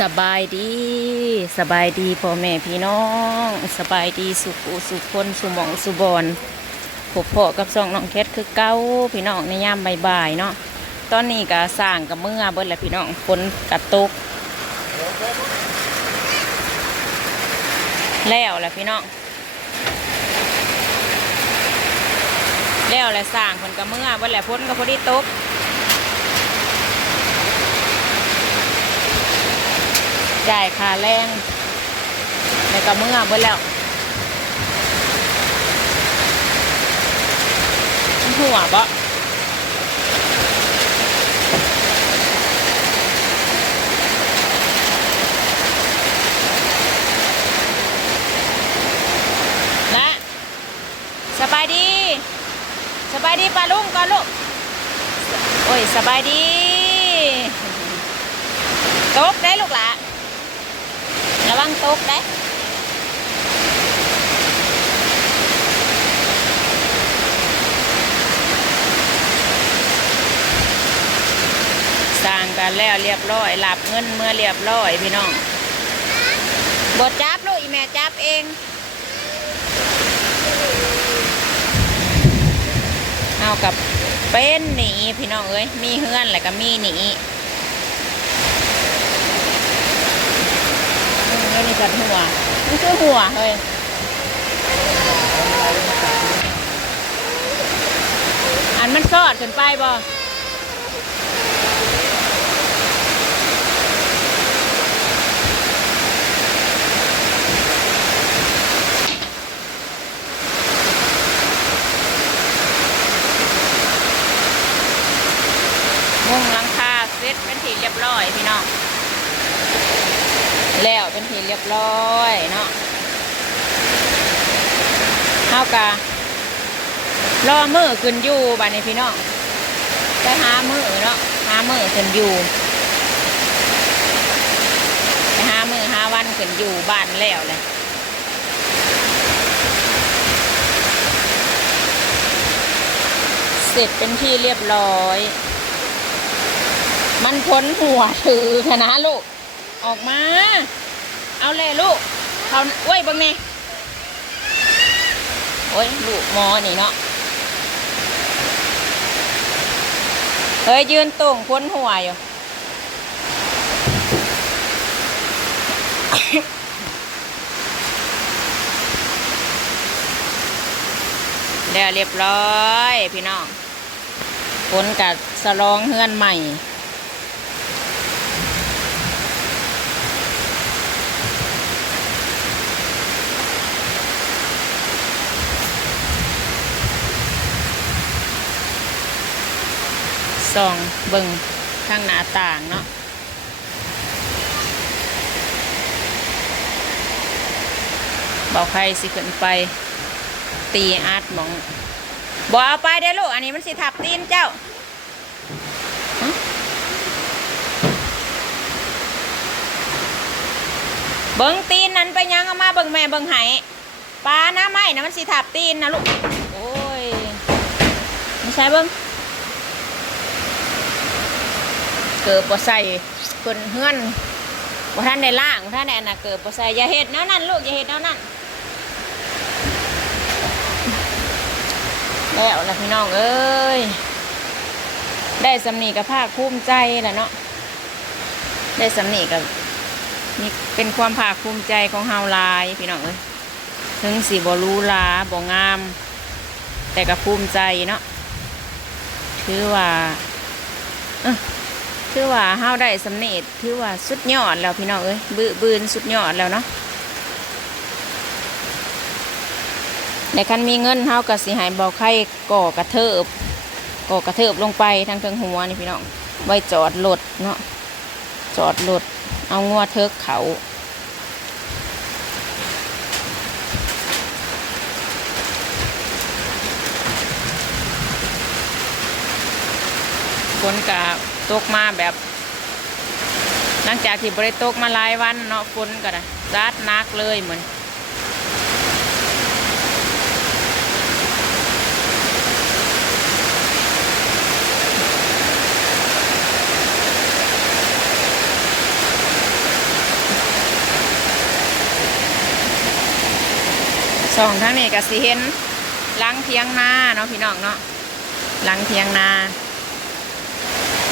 สบายดีสบายดีพ่อแม่พี่น้อง สบายดีสุขุสุขคนสุมองสุบอนพบพ่อกับสองน้องแคทคือเก้าพี่น้องในยามบ่ายๆเนาะตอนนี้ก็สร้างกับเมื่อเบิดแล้วพี่น้องฝนกระตุก แล้วแหละพี่น้องแล้วแหละสร้างคนกับเมื่อเบิดแล้วฝนก็พอดีตก จ่ายค่าแรงแล้วก็เมื่อเบิดแล้วหัวบ่นะสบายดี สบายดีป้าลุงก่อนลูก โอ้ย สบายดี ตกได้ลูกหละ ระวังตกได้สร้างกันแล้วเรียบร้อยหลับเงินเมื่อเรียบร้อยพี่น้องบดจับลูกอีแม่จับเองเอากับเป็นหนีพี่น้องเอ้ยมีเฮือนแล้วก็มีหนี นี่นี่จัดหัวนี่คือหัวเฮ้ยอันมันซอดขึ้นไปบ่มุงหลังคาเสร็จเป็นที่เรียบร้อยพี่น้อง แล้วเป็นทีเรียบร้อยเนาะ เท่ากะรอมือขึ้นอยู่บ้านในพี่น้องไปหามือเนาะหามือขึ้นอยู่ไปหามือหาวันขึ้นอยู่บ้านแล้วเลยเสร็จเป็นที่เรียบร้อย มันพ้นหัวถือคณะลูก ออกมา เอาเลยลูกเขาโอ้ยบังนี่ อ้ยลูกมอนี่เนาะเฮ้ยยืนตรงพ้นหัวอยู่แล้วเรียบร้อย พี่น้องฝนกับสลองเฮือนใหม่ สองเบิ่งข้างหน้าต่างเนาะเบาใครสิขึ้นไป ตีอาดหมองบอกเอาไปเด้ลูก อันนี้มันสิทับตีนเจ้าเบิ่งตีนนั้นไปยังเอามาเบิ่งแม่เบิ่งไห้ปลาหน้าไม้นะมันสิทับตีนนะลูก โอ้ยไม่ใช่เบิ่ง เกิดบ่ใส่คนเฮือนบ่ท่านได้ล่างบ่ท่านได้อันน่ะเกิดบ่ใส่อย่าเฮ็ดแนวนั้นลูกอย่าเฮ็ดแนวนั้นแล้วล่ะพี่น้องเอ้ยได้สำนีกับภาคภูมิใจแหละเนาะได้สำนีกับนี่เป็นความภาคภูมิใจของเฮาลายพี่น้องเอ้ยถึงสิบ่รู้ลาบ่งาม แต่ก็ภูมิใจเนาะถือว่า ถือว่าเฮาได้สำเร็จถือว่าสุดยอดแล้วพี่น้องเอ้ยบือบืนสุดยอดแล้วเนาะในคันมีเงินเฮาก็สิหายเบาไข่ก่อกระเทิบก่อกระเทิบลงไปทางเทิงหัวนี่พี่น้องไว้จอดรถเนาะจอดรถเอางัวเทิกเขาฝนกะ ตกมาแบบ หลังจากที่บริตกมาหลายวันเนาะฝนก็นะซัดนักเลยเหมือนสองทั้งนี้ก็สิเห็นหลังเทียงนาเนาะพี่น้องเนาะหลังเทียงนา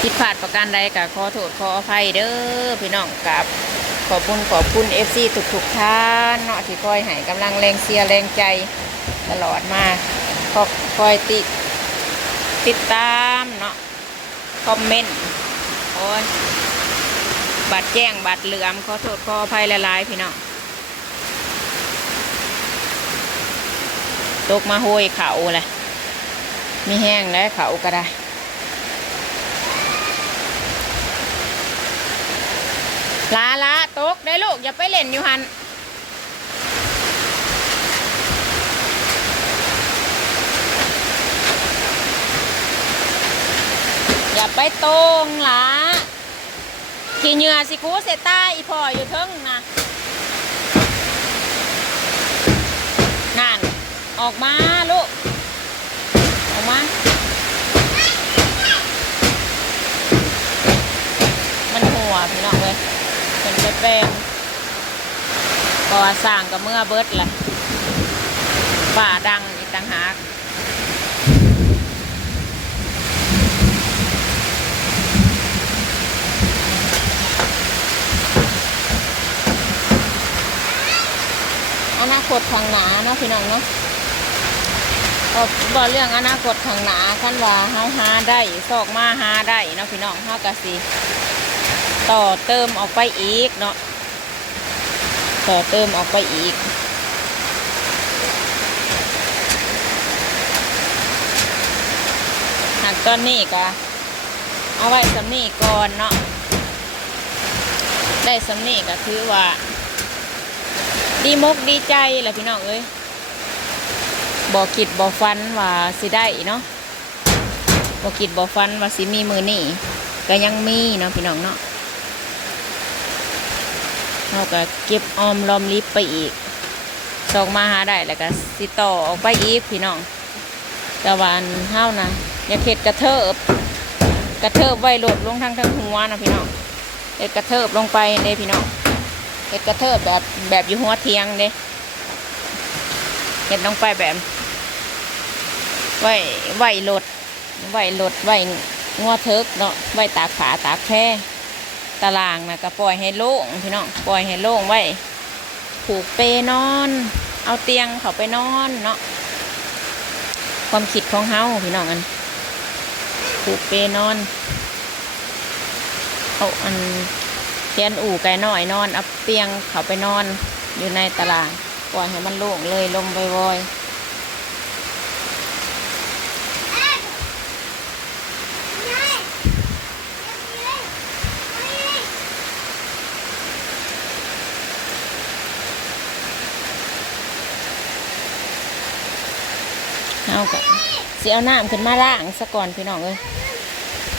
ผิดพลาดประการใดก็ขอโทษขออภัยเด้อพี่น้องกับขอบคุณขอบคุณเอฟซีทุกทุกๆท่านเนาะที่คอยให้กำลังแรงเชียร์แรงใจตลอดมาขอคอยติดติดตามเนาะคอมเมนต์โอ้ยบัตรแจ้งบัตรเหลือมขอโทษขออภัยหลายพี่น้องตกมาโหยเขาแหละมีแห้งแล้วเขาก็ได้ ลาลาตกได้ลูก อย่าไปเล่นอยู่หันอย่าไปตรงหละขี่เหงื่อสิคูเสตาอีพ่ออยู่เทิงนะนั่น ออกมาลูก ออกมามันหัวพี่น้องเลย เป็นไปเป็นก็สร้างกับเมื่อเบิดแหละป่าดังอีกต่างหากอนาคตทางหนาเนาะพี่น้องเนาะบอกเรื่องอนาคตทางหนาขั้นว่าเฮาหาได้ซอกมาหาได้เนาะพี่น้องเฮากะสิ ต่อเติมออกไปอีกเนาะต่อเติมออกไปอีก หากตอนนี้ก็เอาไว้สำนีก่อนเนาะได้สำนีก็คือว่า ดีมกดีใจแหละพี่น้องเอ้ยบอคิดบอฟันว่าสิได้เนาะบอคิดบอฟันว่าสิมีมือนี่ก็ยังมีเนาะพี่น้องเนาะ เราก็เก็บออมรอมริบไปอีกส่งมาหาได้แล้วก็สิต่อออกไปอีกพี่น้องแต่วันเฮานะอย่าเข็ดกระเทิบกระเทิบไว้โหลดลงทั้งทั้งหัวนะพี่น้องเด็ดกระเทิบลงไปเลยพี่น้องเห็ดกระเทิบแบบแบบอยู่หัวเทียงเด้เห็ดลงไปแบบไหวไหวหลดไหวหลดไหวงัวเทิกเนาะไหวตากขาตากแพร่ ตารางนะก็ปล่อยให้โล่งพี่น้องปล่อยให้โล่งไว้ผูกเปนอน เอาเตียงเขาไปนอนเนาะความคิดของเฮาพี่น้องอันผูกเปนอนเอาอันเทียนอู่ไก่น้อยนอนเอาเตียงเขาไปนอนอยู่ในตารางปล่อยให้มันโล่งเลยลมวอยๆ เอากสิเอาน้ำขึ้นมาล้างซะก่อนพี่น้องเอ้ย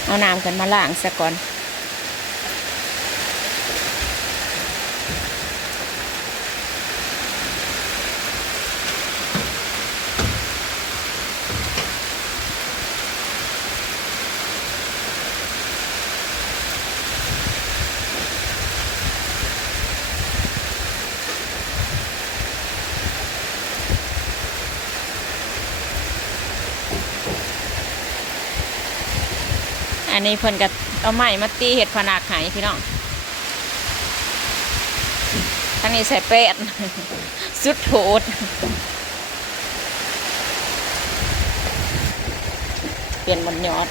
เอาน้ำขึ้นมาล้างซะก่อน อันนี้เพิ่นก็เอาไม้มาตีเห็ดผนักหายพี่น้องทั้งนี้ใส่เป็ดสุดโหดเปลี่ยนบนยอด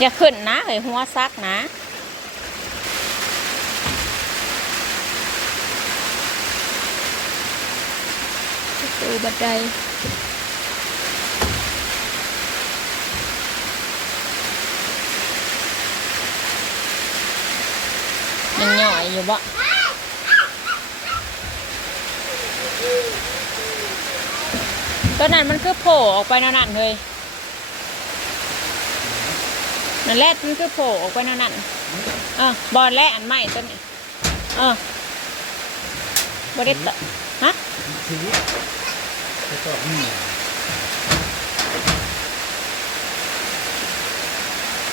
อย่าขึ้นนะเฮ้ยหัวซักนะดูบันไดยังหน่อยอยู่บ่ตัวนั้นมันคือโผล่ออกไปนั่นนั่นเลย นั่นแหละมันคือโผล่ออกไปนั่นนั่นเออบอลและอันใหม่ตัวนี้เออบอลเด็ดตะฮะชีวิตจะตอบนี่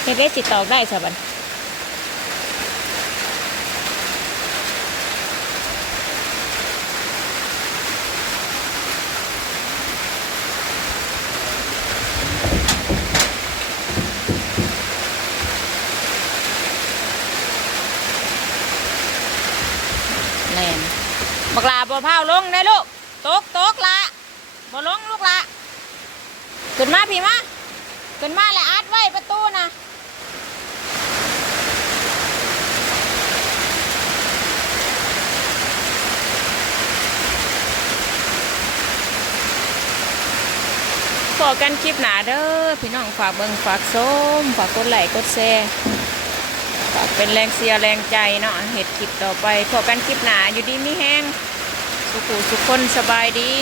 เฮ็ดได้จิตตอกได้สบันแน่น บักลาบ่พาวลงได้ลูกตกตกละบ่ลงลูกละขึ้นมาพี่มาขึ้นมาแล้วอัดไว้ประตูนะขอกันคลิปหนาเด้อพี่น้องฝากเบิงฝากส้มฝากกดไลค์กดแชร์ฝากเป็นแรงเสียแรงใจเนาะเห็ดคลิปต่อไปขอกันคลิปหนาอยู่ดีมีแห้ง สุขุสุขคนสบายดี